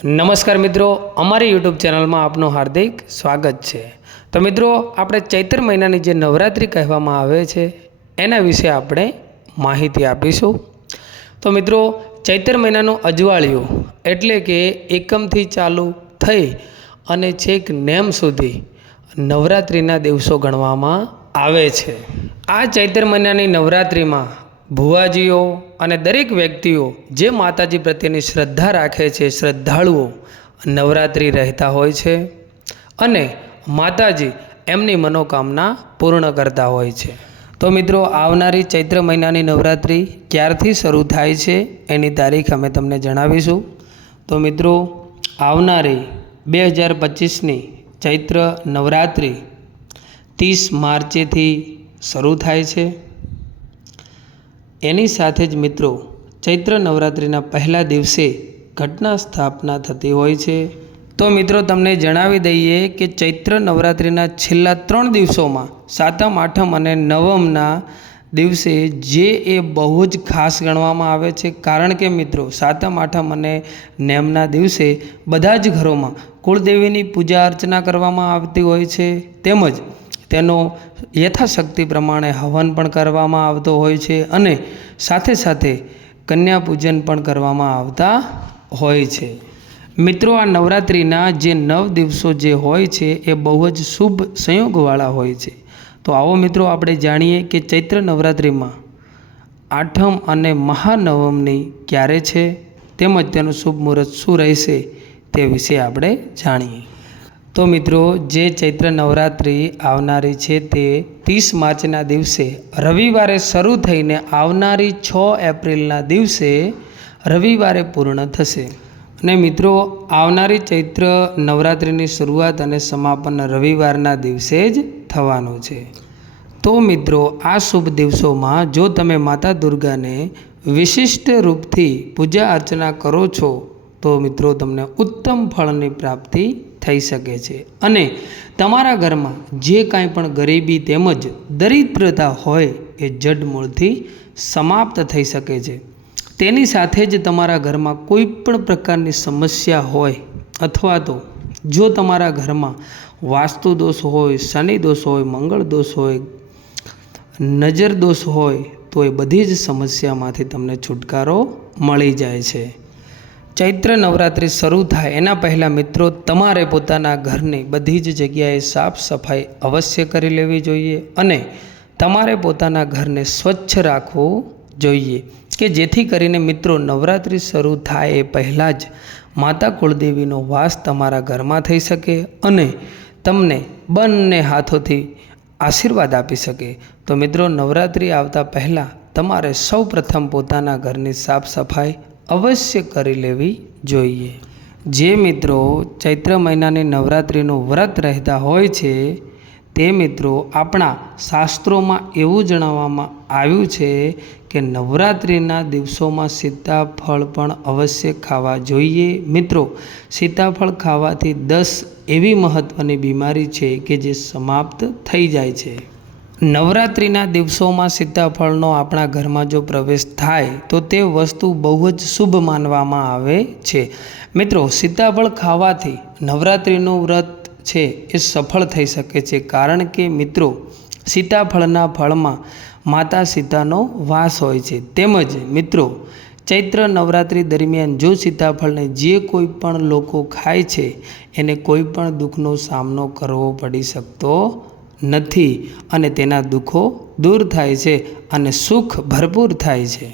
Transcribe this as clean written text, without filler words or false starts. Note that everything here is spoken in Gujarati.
નમસ્કાર મિત્રો, અમારી યુટ્યુબ ચેનલમાં આપનું હાર્દિક સ્વાગત છે। તો મિત્રો, આપણે ચૈત્ર મહિનાની જે નવરાત્રિ કહેવામાં આવે છે એના વિશે આપણે માહિતી આપીશું। તો મિત્રો, ચૈત્ર મહિનાનું અજવાળિયું એટલે કે એકમથી ચાલુ થઈ અને છેક નેમ સુધી નવરાત્રિના દિવસો ગણવામાં આવે છે। આ ચૈત્ર મહિનાની નવરાત્રિમાં ભુવાજીઓ અને દરેક વ્યક્તિઓ જે માતાજી પ્રત્યેની શ્રદ્ધા રાખે છે, શ્રદ્ધાળુઓ નવરાત્રિ રહેતા હોય છે અને માતાજી એમની મનોકામના પૂર્ણ કરતા હોય છે। તો મિત્રો, આવનારી ચૈત્ર મહિનાની નવરાત્રિ ક્યારથી શરૂ થાય છે એની તારીખ અમે તમને જણાવીશું। તો મિત્રો, આવનારી 2025ની ચૈત્ર નવરાત્રિ 30 માર્ચેથી શરૂ થાય છે। એની સાથે જ મિત્રો, ચૈત્ર નવરાત્રિના પહેલા દિવસે ઘટના સ્થાપના થતી હોય છે। તો મિત્રો, તમને જણાવી દઈએ કે ચૈત્ર નવરાત્રિના છેલ્લા 3 દિવસોમાં સાતમ, આઠમ અને નવમના દિવસે જે એ બહુ જ ખાસ ગણવામાં આવે છે। કારણ કે મિત્રો, સાતમ, આઠમ અને નેમના દિવસે બધા જ ઘરોમાં કુળદેવીની પૂજા અર્ચના કરવામાં આવતી હોય છે, તેમજ તેનો યથાશક્તિ પ્રમાણે હવન પણ કરવામાં આવતો હોય છે અને સાથે સાથે કન્યા પૂજન પણ કરવામાં આવતા હોય છે। મિત્રો, આ નવરાત્રિના જે 9 દિવસો જે હોય છે એ બહુ જ શુભ સંયોગવાળા હોય છે। તો આવો મિત્રો, આપણે જાણીએ કે ચૈત્ર નવરાત્રિમાં આઠમ અને મહાનવમની ક્યારે છે તેમજ તેનું શુભ મુહૂર્ત શું રહેશે તે વિશે આપણે જાણીએ। તો મિત્રો, જે ચૈત્ર નવરાત્રિ આવનારી છે તે 30 માર્ચના દિવસે રવિવારે શરૂ થઈને આવનારી 6 એપ્રિલના દિવસે રવિવારે પૂર્ણ થશે। અને મિત્રો, આવનારી ચૈત્ર નવરાત્રિની શરૂઆત અને સમાપન રવિવારના દિવસે જ થવાનું છે। તો મિત્રો, આ શુભ દિવસોમાં જો તમે માતા દુર્ગાને વિશિષ્ટ રૂપથી પૂજા અર્ચના કરો છો તો મિત્રો તમને ઉત્તમ ફળની પ્રાપ્તિ થઈ શકે છે અને તમારા ઘરમાં જે કાંઈ પણ ગરીબી તેમજ દરિદ્રતા હોય એ જડમૂળથી સમાપ્ત થઈ શકે છે। તેની સાથે જ તમારા ઘરમાં કોઈ પણ પ્રકારની સમસ્યા હોય અથવા તો જો તમારા ઘરમાં વાસ્તુ દોષ હોય, શનિ દોષ હોય, મંગળ દોષ હોય, નજર દોષ હોય તો એ બધી જ સમસ્યામાંથી તમને છુટકારો મળી જાય છે। ચૈત્ર નવરાત્રિ શરૂ થાય એના પહેલાં મિત્રો, તમારે પોતાના ઘરની બધી જ જગ્યાએ સાફ સફાઈ અવશ્ય કરી લેવી જોઈએ અને તમારે પોતાના ઘરને સ્વચ્છ રાખવું જોઈએ કે જેથી કરીને મિત્રો, નવરાત્રિ શરૂ થાય એ પહેલાં જ માતા કુળદેવીનો વાસ તમારા ઘરમાં થઈ શકે અને તમને બંને હાથોથી આશીર્વાદ આપી શકે। તો મિત્રો, નવરાત્રિ આવતા પહેલાં તમારે સૌ પ્રથમ પોતાના ઘરની સાફ સફાઈ અવશ્ય કરી લેવી જોઈએ। જે મિત્રો ચૈત્ર મહિનાની નવરાત્રિનું વ્રત રહેતા હોય છે તે મિત્રો, આપણા શાસ્ત્રોમાં એવું જણાવવામાં આવ્યું છે કે નવરાત્રિના દિવસોમાં સીતાફળ પણ અવશ્ય ખાવા જોઈએ। મિત્રો, સીતાફળ ખાવાથી 10 એવી મહત્ત્વની બીમારી છે કે જે સમાપ્ત થઈ જાય છે। નવરાત્રિના દિવસોમાં સીતાફળનો આપણા ઘરમાં જો પ્રવેશ થાય તો તે વસ્તુ બહુ જ શુભ માનવામાં આવે છે। મિત્રો, સીતાફળ ખાવાથી નવરાત્રિનું વ્રત છે એ સફળ થઈ શકે છે કારણ કે મિત્રો, સીતાફળના ફળમાં માતા સીતાનો વાસ હોય છે। તેમજ મિત્રો, ચૈત્ર નવરાત્રિ દરમિયાન જો સીતાફળને જે કોઈ પણ લોકો ખાય છે એને કોઈ પણ દુઃખનો સામનો કરવો પડી શકતો નથી અને તેના દુઃખો દૂર થાય છે અને સુખ ભરપૂર થાય છે।